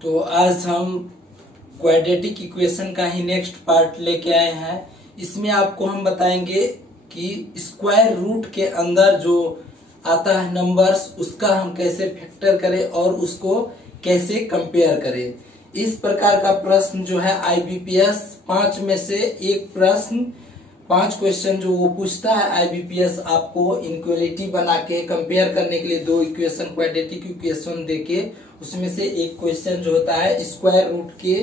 तो आज हम क्वाड्रेटिक इक्वेशन का ही नेक्स्ट पार्ट लेके आए हैं। इसमें आपको हम बताएंगे कि स्क्वायर रूट के अंदर जो आता है नंबर्स, उसका हम कैसे फैक्टर करें और उसको कैसे कंपेयर करें। इस प्रकार का प्रश्न जो है आईबीपीएस 5 में से एक प्रश्न 5 क्वेश्चन जो वो पूछता है आईबीपीएस आपको इनक्वालिटी बना के कंपेयर करने के लिए दो इक्वेशन क्वाड्रेटिक इक्वेशन देके उसमें से एक क्वेश्चन जो होता है स्क्वायर रूट के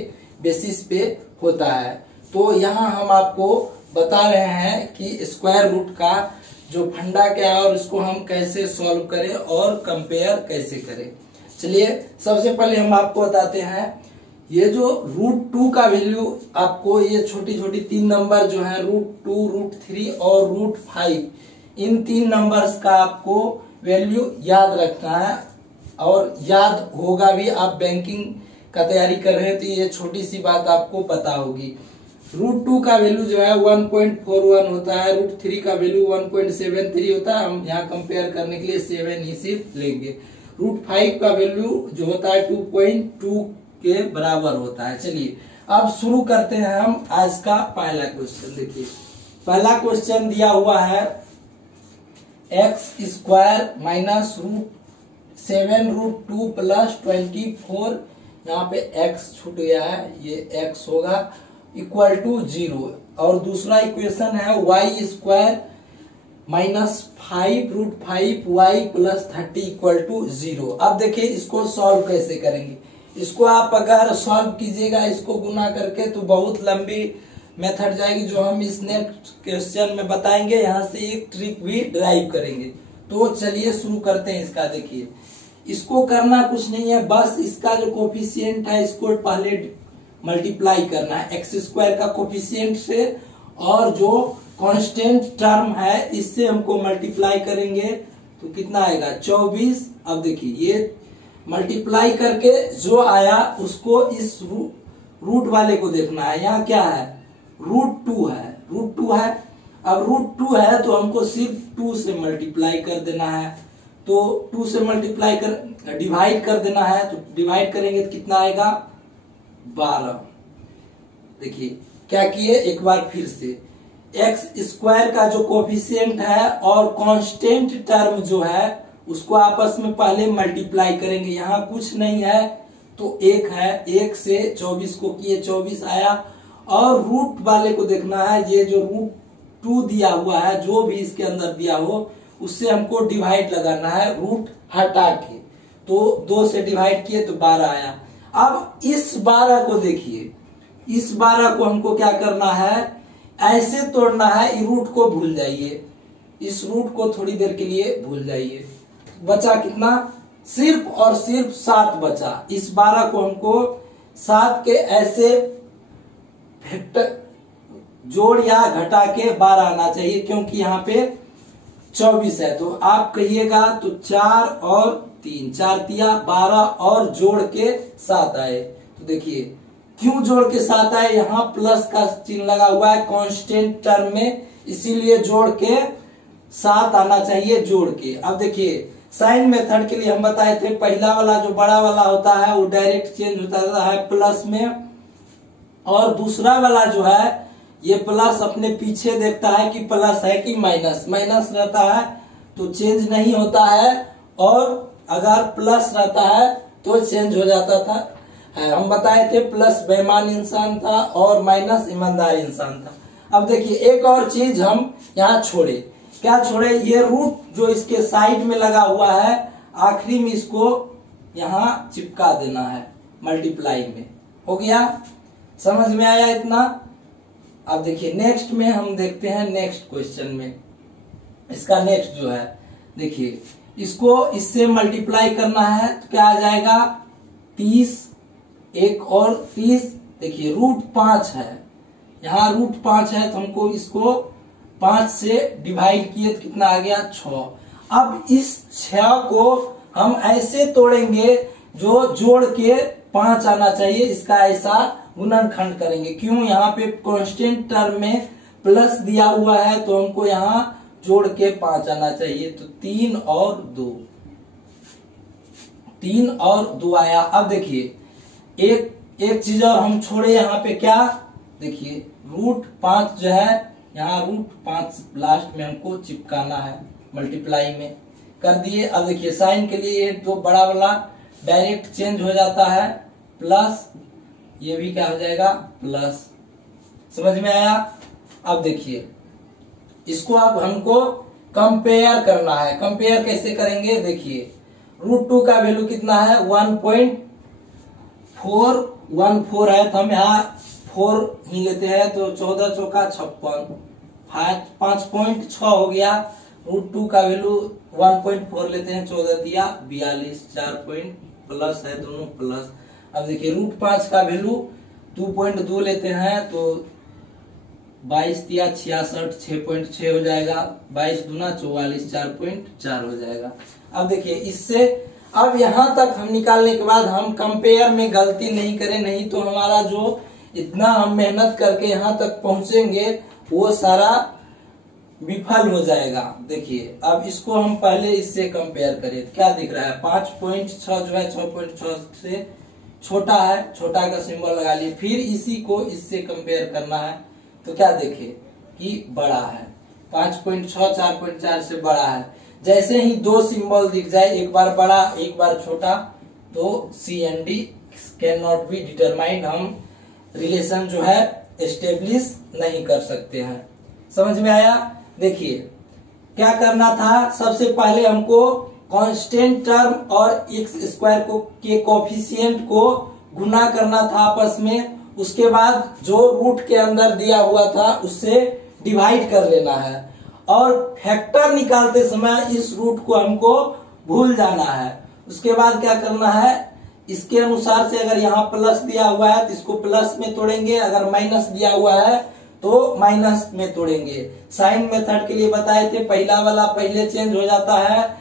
बेसिस पे होता है। तो यहाँ हम आपको बता रहे हैं कि स्क्वायर रूट का जो फंडा क्या है और इसको हम कैसे सॉल्व करें और कंपेयर कैसे करें। चलिए सबसे पहले हम आपको बताते हैं ये जो √2 का वैल्यू आपको ये छोटी छोटी 3 नंबर जो है √2, √3 और √5 इन 3 नंबर्स का आपको वैल्यू याद रखना है और याद होगा भी। आप बैंकिंग का तैयारी कर रहे हैं तो ये छोटी सी बात आपको पता होगी। √2 का वैल्यू जो है 1.41 होता है, √3 का वैल्यू 1.73 होता है। हम यहाँ कंपेयर करने के लिए 7 ही सिर्फ लेंगे। √5 का वैल्यू जो होता है 2.2 के बराबर होता है। चलिए अब शुरू करते हैं हम आज का पहला क्वेश्चन। देखिए पहला क्वेश्चन दिया हुआ है x² - 7√2 + 24, यहाँ पे x छूट गया है, ये x होगा इक्वल टू 0। और दूसरा इक्वेशन है y² - 5√5y + 30 इक्वल टू 0। अब देखिए इसको सॉल्व कैसे करेंगे। इसको आप अगर सॉल्व कीजिएगा इसको गुना करके तो बहुत लंबी मेथड जाएगी जो हम इस नेक्स्ट क्वेश्चन में बताएंगे। यहाँ से एक ट्रिक भी ड्राइव करेंगे। तो चलिए शुरू करते हैं इसका। देखिए इसको करना कुछ नहीं है, बस इसका जो कोफिशिएंट है इसको पहले मल्टीप्लाई करना है x² का कोफिशिएंट से, और जो कांस्टेंट टर्म है इससे हमको मल्टीप्लाई करेंगे तो कितना आएगा 24। अब देखिए ये मल्टीप्लाई करके जो आया उसको इस रूट वाले को देखना है। यहाँ क्या है √2 है, √2 है। अब √2 है तो हमको सिर्फ 2 से मल्टीप्लाई कर देना है। तो 2 से मल्टीप्लाई कर डिवाइड कर देना है, तो डिवाइड करेंगे तो कितना आएगा 12। देखिए क्या किए एक बार फिर से x² का जो कोफिशिएंट है और कांस्टेंट टर्म जो है उसको आपस में पहले मल्टीप्लाई करेंगे। यहाँ कुछ नहीं है तो 1 है, 1 से 24 को किए 24 आया। और रूट वाले को देखना है, ये जो √2 दिया हुआ है जो भी इसके अंदर दिया हो उससे हमको डिवाइड लगाना है रूट हटा के। तो 2 से डिवाइड किए तो 12 आया। अब इस 12 को देखिए, इस 12 को हमको क्या करना है ऐसे तोड़ना है, रूट को भूल जाइए, इस रूट को थोड़ी देर के लिए भूल जाइए। बचा कितना सिर्फ और सिर्फ 7 बचा। इस 12 को हमको 7 के ऐसे फैक्टर जोड़ या घटा के 12 आना चाहिए, क्योंकि यहाँ पे 24 है। तो आप कहिएगा तो 4 और 3, 4 तिया 12 और जोड़ के 7 आए। तो देखिए क्यों जोड़ के 7 आए, यहाँ प्लस का चिन्ह लगा हुआ है कांस्टेंट टर्म में, इसीलिए जोड़ के 7 आना चाहिए जोड़ के। अब देखिए साइन मेथड के लिए हम बताए थे पहला वाला जो बड़ा वाला होता है वो डायरेक्ट चेंज होता है प्लस में, और दूसरा वाला जो है ये प्लस अपने पीछे देखता है कि प्लस है कि माइनस, माइनस रहता है तो चेंज नहीं होता है, और अगर प्लस रहता है तो चेंज हो जाता था। हम बताए थे प्लस बेईमान इंसान था और माइनस ईमानदार इंसान था। अब देखिए एक और चीज हम यहाँ छोड़े, क्या छोड़े, ये रूट जो इसके साइड में लगा हुआ है आखिरी में इसको यहाँ चिपका देना है मल्टीप्लाई में। हो गया, समझ में आया इतना। अब देखिए नेक्स्ट में हम देखते हैं नेक्स्ट क्वेश्चन में इसका नेक्स्ट जो है, देखिए इसको इससे मल्टीप्लाई करना है तो क्या आ जाएगा 30, 1 और 30। देखिए √5 है, यहाँ √5 है तो हमको इसको 5 से डिवाइड किए तो कितना आ गया 6। अब इस 6 को हम ऐसे तोड़ेंगे जो जोड़ के 5 आना चाहिए, इसका ऐसा गुणनखंड करेंगे। क्यों, यहाँ पे कांस्टेंट टर्म में प्लस दिया हुआ है तो हमको यहाँ जोड़ के 5 आना चाहिए। तो 3 और 2 आया। अब देखिए एक चीज और हम छोड़े यहाँ पे, क्या देखिए √5 जो है यहाँ √5 लास्ट में हमको चिपकाना है, मल्टीप्लाई में कर दिए। अब देखिए साइन के लिए ये तो बड़ा वाला डायरेक्ट चेंज हो जाता है, प्लस ये भी क्या हो जाएगा प्लस। समझ में आया? अब देखिए इसको अब हमको कंपेयर करना है। कंपेयर कैसे करेंगे? देखिए √2 का वैल्यू कितना है 1.414 है, तो हम यहाँ 4 ही लेते हैं, तो 14 चौका 56, 5.6 हो गया। √2 का वैल्यू 1.4 लेते हैं, 14 दिया 42, 4 पॉइंट प्लस है, दोनों प्लस। अब देखिए √5 का वैल्यू 2.2 लेते हैं, तो 22 दिया 66, 6.6 हो जाएगा, 22 दूना 44, 4.4 हो जाएगा। अब देखिए इससे अब यहाँ तक हम निकालने के बाद हम कंपेयर में गलती नहीं करें, नहीं तो हमारा जो इतना हम मेहनत करके यहाँ तक पहुंचेंगे वो सारा विफल हो जाएगा। देखिए अब इसको हम पहले इससे कंपेयर करें, क्या दिख रहा है 5.6 जो है 6.6 से छोटा है, छोटा का सिंबल लगा लिए। फिर इसी को इससे कंपेयर करना है, तो क्या देखे कि बड़ा है, 5.6 4.4 से बड़ा है। जैसे ही दो सिंबल दिख जाए, एक बार बड़ा एक बार छोटा, तो C and D can not be determined, हम रिलेशन जो है एस्टेब्लिश नहीं कर सकते हैं। समझ में आया? देखिए क्या करना था, सबसे पहले हमको कांस्टेंट टर्म और एक्स स्क्वायर को के कोफिशिएंट को गुना करना था आपस में। उसके बाद जो रूट के अंदर दिया हुआ था उससे डिवाइड कर लेना है, और फैक्टर निकालते समय इस रूट को हमको भूल जाना है। उसके बाद क्या करना है, इसके अनुसार से अगर यहाँ प्लस दिया हुआ है तो इसको प्लस में तोड़ेंगे, अगर माइनस दिया हुआ है तो माइनस में तोड़ेंगे। साइन मेथड के लिए बताए थे, पहला वाला पहले चेंज हो जाता है,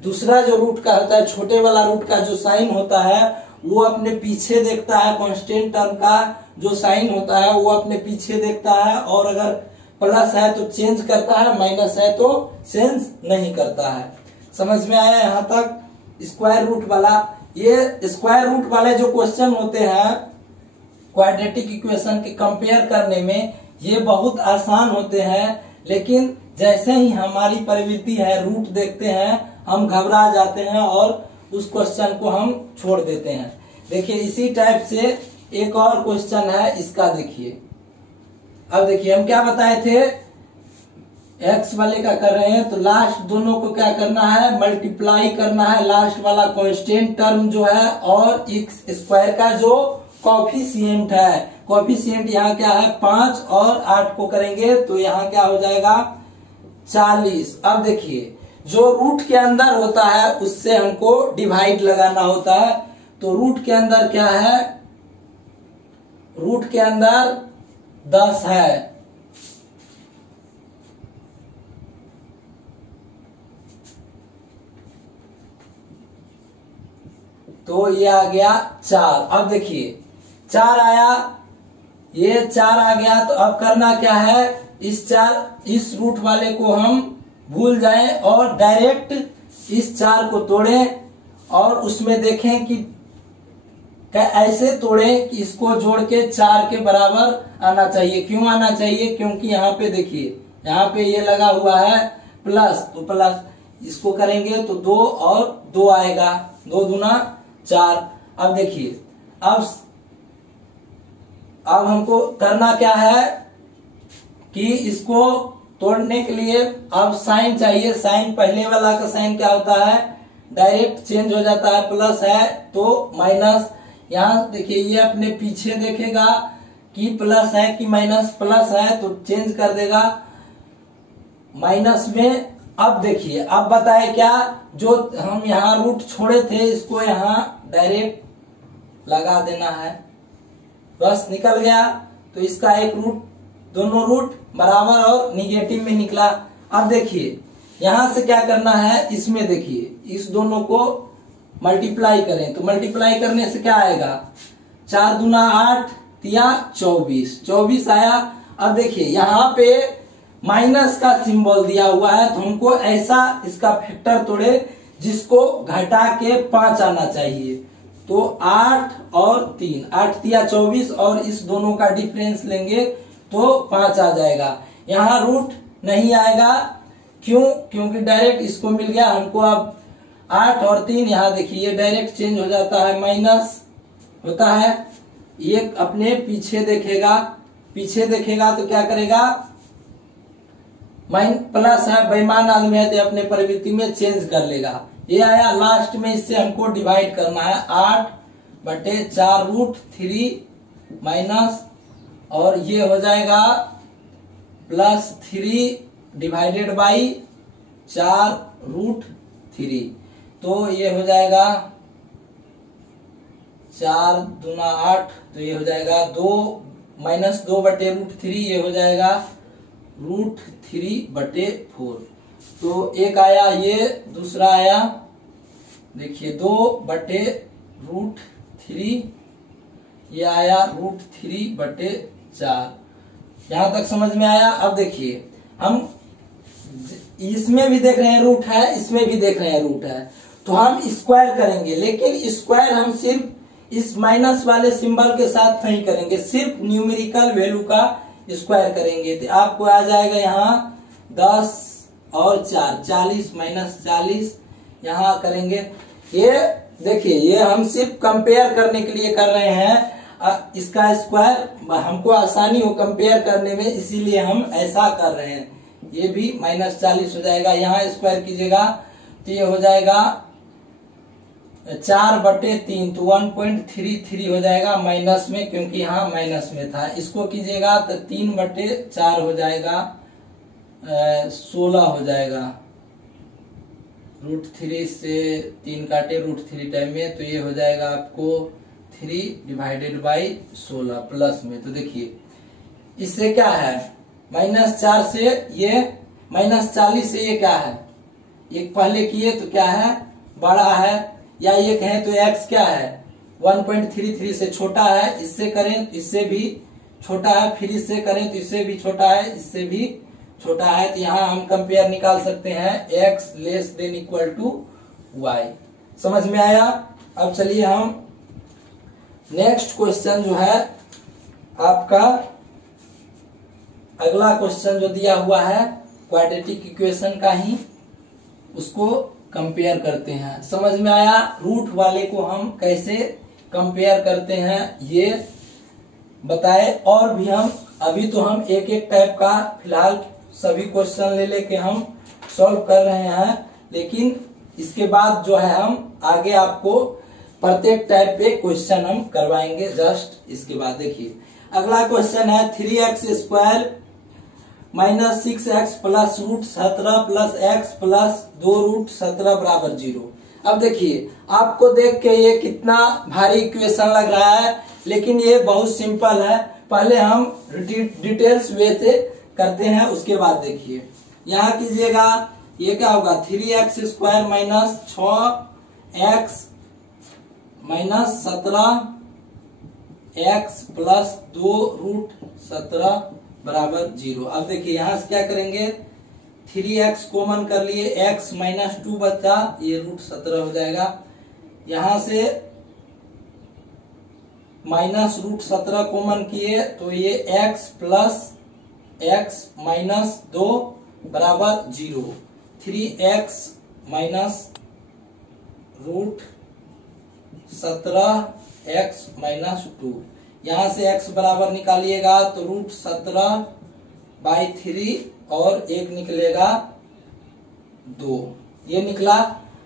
दूसरा जो रूट का होता है, छोटे वाला रूट का जो साइन होता है वो अपने पीछे देखता है, कांस्टेंट टर्म का जो साइन होता है वो अपने पीछे देखता है, और अगर प्लस है तो चेंज करता है, माइनस है तो चेंज नहीं करता है। समझ में आया यहाँ तक? स्क्वायर रूट वाला, ये स्क्वायर रूट वाले जो क्वेश्चन होते हैं क्वाड्रेटिक इक्वेशन के कंपेयर करने में, ये बहुत आसान होते हैं, लेकिन जैसे ही हमारी प्रवृत्ति है रूट देखते हैं हम घबरा जाते हैं और उस क्वेश्चन को हम छोड़ देते हैं। देखिए इसी टाइप से एक और क्वेश्चन है, इसका देखिए। अब देखिए हम क्या बताए थे, एक्स वाले का कर रहे हैं, तो लास्ट दोनों को क्या करना है, मल्टीप्लाई करना है, लास्ट वाला कांस्टेंट टर्म जो है और एक्स स्क्वायर का जो कोफिशिएंट है, कोफिशिएंट यहाँ क्या है 5 और 8 को करेंगे तो यहाँ क्या हो जाएगा 40। अब देखिए जो रूट के अंदर होता है उससे हमको डिवाइड लगाना होता है, तो रूट के अंदर क्या है, रूट के अंदर 10 है, तो ये आ गया 4। अब देखिए 4 आया, ये 4 आ गया, तो अब करना क्या है, इस रूट वाले को हम भूल जाएं और डायरेक्ट इस 4 को तोड़ें, और उसमें देखें कि ऐसे तोड़ें कि इसको जोड़ के 4 के बराबर आना चाहिए। क्यों आना चाहिए, क्योंकि यहाँ पे देखिए यहाँ पे ये लगा हुआ है प्लस, तो प्लस इसको करेंगे तो 2 और 2 आएगा, 2 दूना 4। अब देखिए अब हमको करना क्या है कि इसको तोड़ने के लिए अब साइन चाहिए। साइन पहले वाला का साइन क्या होता है, डायरेक्ट चेंज हो जाता है, प्लस है तो माइनस। यहाँ देखिए ये अपने पीछे देखेगा कि प्लस है कि माइनस, प्लस है तो चेंज कर देगा माइनस में। अब देखिए अब बताए क्या, जो हम यहाँ रूट छोड़े थे इसको यहाँ डायरेक्ट लगा देना है, बस निकल गया। तो इसका एक रूट, दोनों रूट बराबर और निगेटिव में निकला। अब देखिए यहां से क्या करना है, इसमें देखिए इस दोनों को मल्टीप्लाई करें, तो मल्टीप्लाई करने से क्या आएगा, 4 दूना 8 तिया 24, 24 आया। अब देखिए यहाँ पे माइनस का सिंबल दिया हुआ है, तो हमको ऐसा इसका फैक्टर तोड़े जिसको घटा के 5 आना चाहिए। तो 8 और 3, 8 तिया 24 और इस दोनों का डिफरेंस लेंगे तो 5 आ जाएगा। यहाँ रूट नहीं आएगा, क्यों? क्योंकि डायरेक्ट इसको मिल गया हमको। अब 8 और 3 यहाँ देखिए डायरेक्ट चेंज हो जाता है, माइनस होता है। ये अपने पीछे देखेगा तो क्या करेगा, प्लस है, बेईमान आदमी है तो अपने प्रवृत्ति में चेंज कर लेगा। ये आया लास्ट में, इससे हमको डिवाइड करना है 8/4√3 माइनस, और ये हो जाएगा +3 डिवाइडेड बाई 4√3। तो ये हो जाएगा 4 दूना 8, तो ये हो जाएगा 2-2/√3, ये हो जाएगा √3/4। तो एक आया ये, दूसरा आया देखिए 2/√3, ये आया √3/4। यहां तक समझ में आया। अब देखिए हम इसमें भी देख रहे हैं रूट है, इसमें भी देख रहे हैं रूट है, तो हम स्क्वायर करेंगे, लेकिन स्क्वायर हम सिर्फ इस माइनस वाले सिंबल के साथ नहीं करेंगे, सिर्फ न्यूमेरिकल वैल्यू का स्क्वायर करेंगे। तो आपको आ जाएगा यहाँ 10 और 4, 40 माइनस 40 यहाँ करेंगे। ये देखिए, ये हम सिर्फ कंपेयर करने के लिए कर रहे हैं, इसका स्क्वायर हमको आसानी हो कंपेयर करने में, इसीलिए हम ऐसा कर रहे हैं। ये भी -40 हो जाएगा, यहाँ स्क्वायर कीजिएगा तो ये हो जाएगा 4/3, तो 1.33 हो जाएगा माइनस में, क्योंकि यहाँ माइनस में था। इसको कीजिएगा तो 3/4 हो जाएगा, 16 हो जाएगा। √3 से 3 काटे √3 टाइम में, तो ये हो जाएगा आपको 3/16 प्लस में। तो देखिए इससे क्या है, -4 से ये -40 से ये क्या है, एक पहले किए तो क्या है, बड़ा है, या ये कहें तो x क्या है 1.33 से छोटा है, इससे करें तो इससे भी छोटा है, फिर इससे करें तो इससे भी छोटा है, इससे भी छोटा है। तो यहाँ हम कंपेयर निकाल सकते हैं x < y। समझ में आया। अब चलिए हम नेक्स्ट क्वेश्चन जो है आपका अगला क्वेश्चन जो दिया हुआ है क्वाड्रेटिक इक्वेशन का ही, उसको कंपेयर करते हैं। समझ में आया। रूट वाले को हम कैसे कंपेयर करते हैं ये बताए, और भी हम अभी तो हम एक एक टाइप का फिलहाल सभी क्वेश्चन ले लेके हम सॉल्व कर रहे हैं, लेकिन इसके बाद जो है हम आगे आपको प्रत्येक टाइप पे क्वेश्चन हम करवाएंगे। जस्ट इसके बाद देखिए अगला क्वेश्चन है 3x² -6x plus √17 plus x plus 2√17 = 0। अब देखिए आपको देख के ये कितना भारी इक्वेशन लग रहा है, लेकिन ये बहुत सिंपल है। पहले हम डिटेल्स वे से करते हैं, उसके बाद देखिए यहाँ कीजिएगा, ये क्या होगा 3x² - 6x -17x प्लस 2√17 = 0। अब देखिए यहाँ से क्या करेंगे, 3x कॉमन कर लिए, x -2 बचा, ये √17 हो जाएगा। यहाँ से -√17 कॉमन किए तो ये x plus x -2 = 0। 3x -√17x -2, यहाँ से x बराबर निकालिएगा तो √17/3 और एक निकलेगा 2, ये निकला।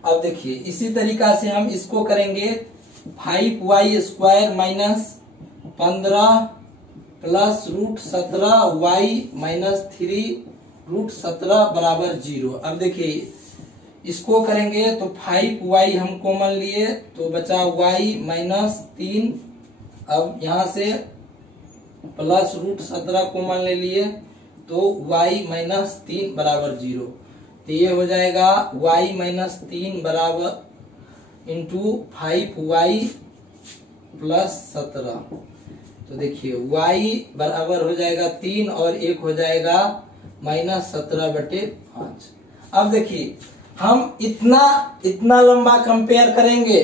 अब देखिए इसी तरीका से हम इसको करेंगे, 5y² - 15 प्लस √17y - 3√17 = 0। अब देखिए इसको करेंगे तो 5y हम कॉमन लिए तो बचा y -3। अब यहाँ से प्लस √17 कॉमन ले लिए तो y -3 = 0। तो ये हो जाएगा y -3 बराबर इंटू 5y प्लस 17। तो देखिए y बराबर हो जाएगा 3 और एक हो जाएगा -17/5। अब देखिए हम इतना लंबा कंपेयर करेंगे,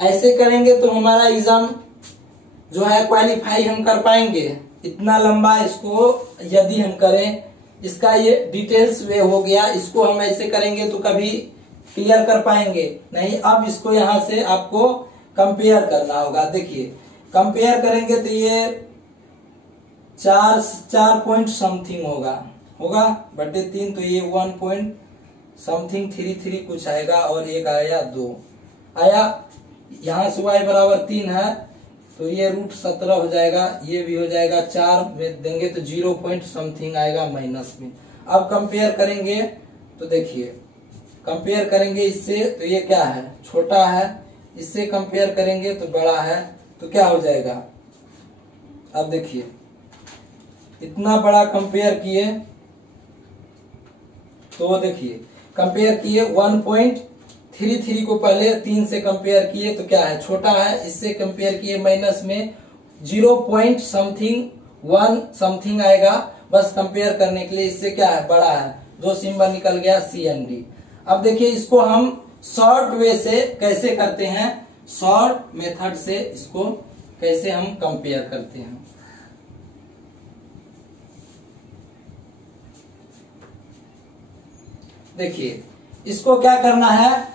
ऐसे करेंगे तो हमारा एग्जाम जो है क्वालिफाई हम कर पाएंगे। इतना लंबा इसको यदि हम करें, इसका ये डिटेल्स वे हो गया, इसको हम ऐसे करेंगे तो कभी क्लियर कर पाएंगे नहीं। अब इसको यहां से आपको कंपेयर करना होगा। देखिए कंपेयर करेंगे तो ये 4 पॉइंट समथिंग होगा बटे 3, तो ये 1 पॉइंट समथिंग 33 कुछ आएगा, और एक आया 2 आया। यहाँ से y बराबर 3 है तो ये √17 हो जाएगा, ये भी हो जाएगा। 4 में देंगे तो 0 पॉइंट समथिंग आएगा माइनस में। अब कंपेयर करेंगे तो देखिए, कंपेयर करेंगे इससे तो ये क्या है, छोटा है, इससे कंपेयर करेंगे तो बड़ा है, तो क्या हो जाएगा। अब देखिए इतना बड़ा कंपेयर किए तो देखिए कंपेयर किए 1.33 को पहले 3 से कंपेयर किए तो क्या है, छोटा है, इससे कंपेयर किए माइनस में 0 पॉइंट समथिंग 1 समथिंग आएगा, बस कंपेयर करने के लिए। इससे क्या है, बड़ा है, 2 सिंबल निकल गया CND। अब देखिए इसको हम शॉर्ट वे से कैसे करते हैं, शॉर्ट मेथड से इसको कैसे हम कंपेयर करते हैं। देखिए इसको क्या करना है,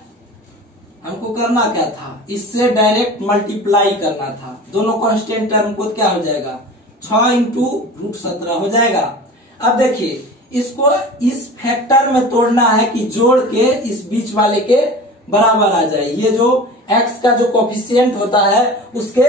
हमको करना क्या था, इससे डायरेक्ट मल्टीप्लाई करना था। दोनों कांस्टेंट टर्म को क्या हो जाएगा, 6 इंटू √17 हो जाएगा। अब देखिए इसको इस फैक्टर में तोड़ना है कि जोड़ के इस बीच वाले के बराबर आ जाए। ये जो x का जो कोफिशिएंट होता है उसके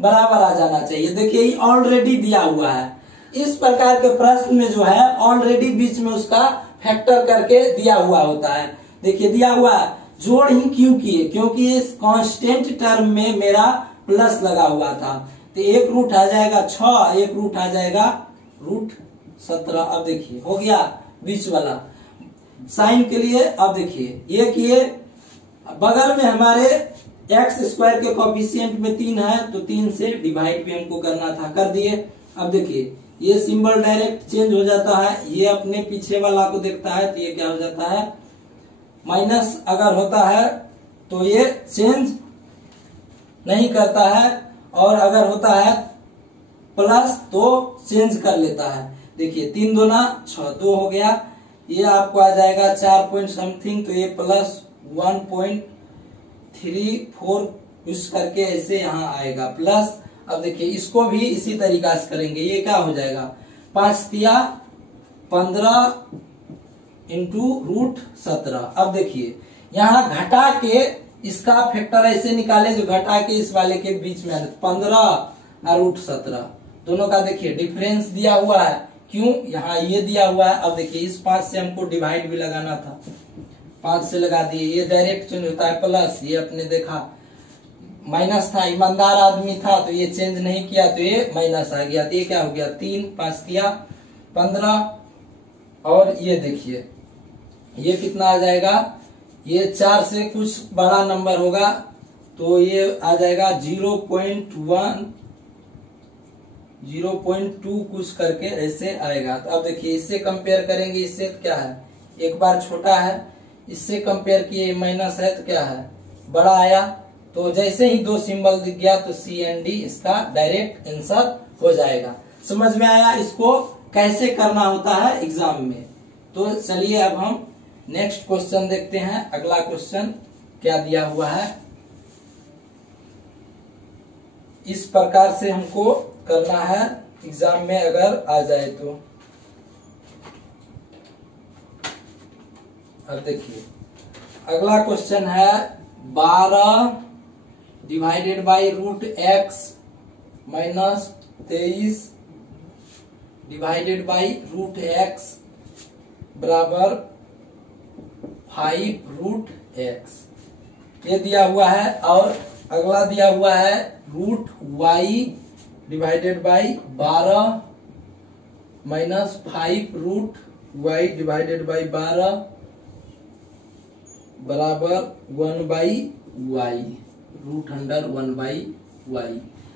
बराबर आ जाना चाहिए। देखिए ये ऑलरेडी दिया हुआ है, इस प्रकार के प्रश्न में जो है ऑलरेडी बीच में उसका फैक्टर करके दिया हुआ होता है। देखिए दिया हुआ है, जोड़ ही क्यों किए, क्योंकि इस कांस्टेंट टर्म में मेरा प्लस लगा हुआ था, तो एक रूट आ जाएगा 6, एक रूट आ जाएगा √17। अब देखिए हो गया बीच वाला साइन के लिए। अब देखिए ये किए, बगल में हमारे x² के कोफिशिएंट में 3 है तो 3 से डिवाइड भी हमको करना था, कर दिए। अब देखिए ये सिंबल डायरेक्ट चेंज हो जाता है, ये अपने पीछे वाला को देखता है तो ये क्या हो जाता है, माइनस अगर होता है तो ये चेंज नहीं करता है, और अगर होता है प्लस तो चेंज कर लेता है। देखिए 3 दूना 6, 2 हो गया, ये आपको आ जाएगा 4 पॉइंट समथिंग, तो ये प्लस 1.34 यूज करके ऐसे यहाँ आएगा प्लस। अब देखिए इसको भी इसी तरीका से करेंगे, ये क्या हो जाएगा 5 तिया 15 इंटू √17। अब देखिए यहाँ घटा के इसका फैक्टर ऐसे निकाले जो घटा के इस वाले के बीच में 15 और √17 दोनों का देखिए डिफरेंस दिया हुआ है, क्यों, यहाँ ये दिया हुआ है। अब देखिए इस 5 से हमको डिवाइड भी लगाना था, 5 से लगा दिए, ये डायरेक्ट चेंज होता है प्लस, ये अपने देखा माइनस था, ईमानदार आदमी था तो ये चेंज नहीं किया तो ये माइनस आ गया, तो ये क्या हो गया 3 5 तिया 15, और ये देखिए ये कितना आ जाएगा, ये 4 से कुछ बड़ा नंबर होगा तो ये आ जाएगा 0.2 कुछ करके ऐसे आएगा। तो अब देखिए इससे कंपेयर करेंगे, इससे तो क्या है एक बार छोटा है, इससे कंपेयर किए माइनस है तो क्या है बड़ा आया, तो जैसे ही 2 सिंबल दिख गया तो CND इसका डायरेक्ट आंसर हो जाएगा। समझ में आया इसको कैसे करना होता है एग्जाम में। तो चलिए अब हम नेक्स्ट क्वेश्चन देखते हैं, अगला क्वेश्चन क्या दिया हुआ है। इस प्रकार से हमको करना है एग्जाम में अगर आ जाए तो। अब देखिए अगला क्वेश्चन है 12 divided by √x minus 23 divided by √x बराबर 5√x, ये दिया हुआ है। और अगला दिया हुआ है √y divided by 12 minus 5√y divided by 12 बराबर 1/y, √1/y।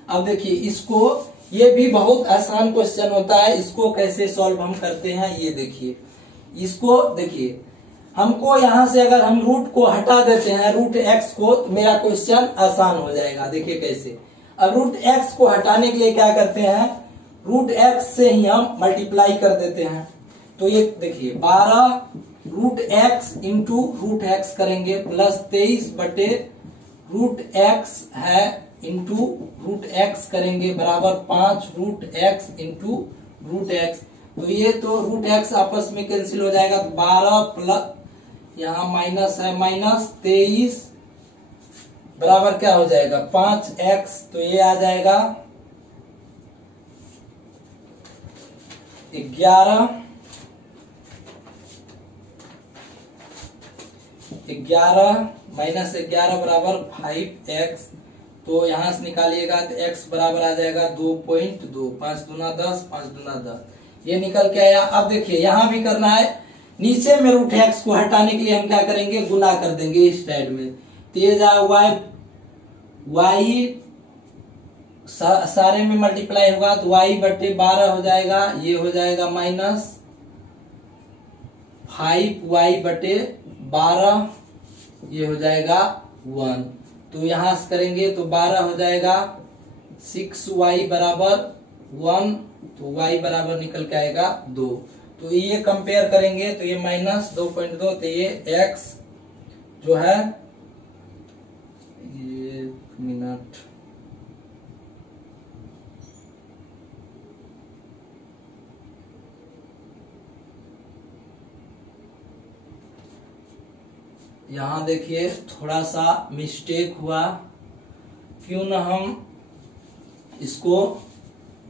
अब देखिए इसको, ये भी बहुत आसान क्वेश्चन होता है, इसको कैसे सॉल्व हम करते हैं ये देखिए। इसको देखिए हमको यहाँ से अगर हम रूट को हटा देते हैं, रूट एक्स को, तो मेरा क्वेश्चन आसान हो जाएगा। देखिए कैसे। अब रूट एक्स को हटाने के लिए क्या करते हैं, रूट एक्स से ही हम मल्टीप्लाई कर देते हैं। तो ये देखिए 12 root x into root x करेंगे प्लस 23 बटे रूट एक्स है इंटू रूट एक्स करेंगे बराबर 5 root x into root x. तो ये तो रूट एक्स आपस में कैंसिल हो जाएगा, तो 12 प्लस यहाँ माइनस है, माइनस 23 बराबर क्या हो जाएगा 5x। तो ये आ जाएगा 11 माइनस 11 बराबर 5x। तो यहां से निकालिएगा तो x बराबर आ जाएगा 2.2, 5 दूना 10, 5 दूना 10, ये निकल के आया। अब देखिए यहां भी करना है, नीचे में रूट एक्स को हटाने के लिए हम क्या करेंगे, गुना कर देंगे इस साइड में। तो ये y सारे में मल्टीप्लाई होगा तो y बटे 12 हो जाएगा, ये हो जाएगा माइनस 5y बटे 12, ये हो जाएगा 1। तो यहां से करेंगे तो 12 हो जाएगा 6y बराबर 1, तो y बराबर निकल के आएगा 2। तो ये कंपेयर करेंगे तो ये माइनस 2.2, तो ये x जो है, ये मिनट, यहां देखिए थोड़ा सा मिस्टेक हुआ, क्यों ना हम इसको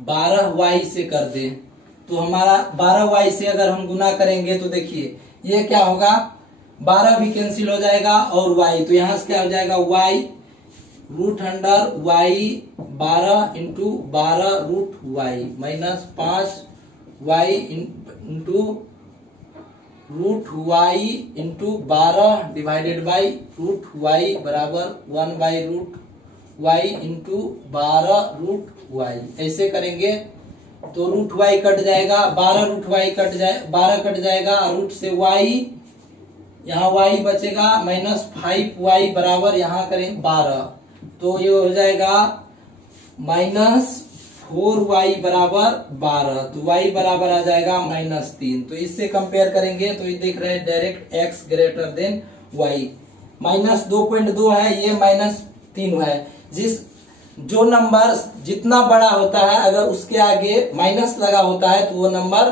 12y से कर दें। तो हमारा 12y से अगर हम गुना करेंगे तो देखिए ये क्या होगा, 12 भी कैंसिल हो जाएगा और y, तो यहां से क्या हो जाएगा y root under y 12 into 12 root y minus 5y into root y into 12 divided by root y बराबर 1 by root y into 12 root y। ऐसे करेंगे तो रूट y कट जाएगा, 12 रूट y कट जाए, 12 कट जाएगा, रूट से y, यहाँ y बचेगा माइनस 5y बराबर यहाँ करें 12, तो ये हो जाएगा माइनस 4y बराबर 12, तो y बराबर आ जाएगा माइनस 3। तो इससे कंपेयर करेंगे तो ये देख रहे हैं direct x greater than y। Minus 2.2 है, ये माइनस 3 है। जो नंबर जितना बड़ा होता है अगर उसके आगे माइनस लगा होता है तो वो नंबर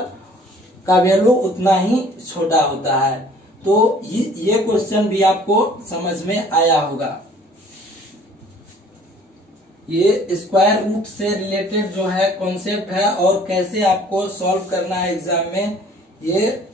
का वैल्यू उतना ही छोटा होता है। तो ये क्वेश्चन भी आपको समझ में आया होगा। ये स्क्वायर रूट से रिलेटेड जो है कॉन्सेप्ट है और कैसे आपको सॉल्व करना है एग्जाम में, ये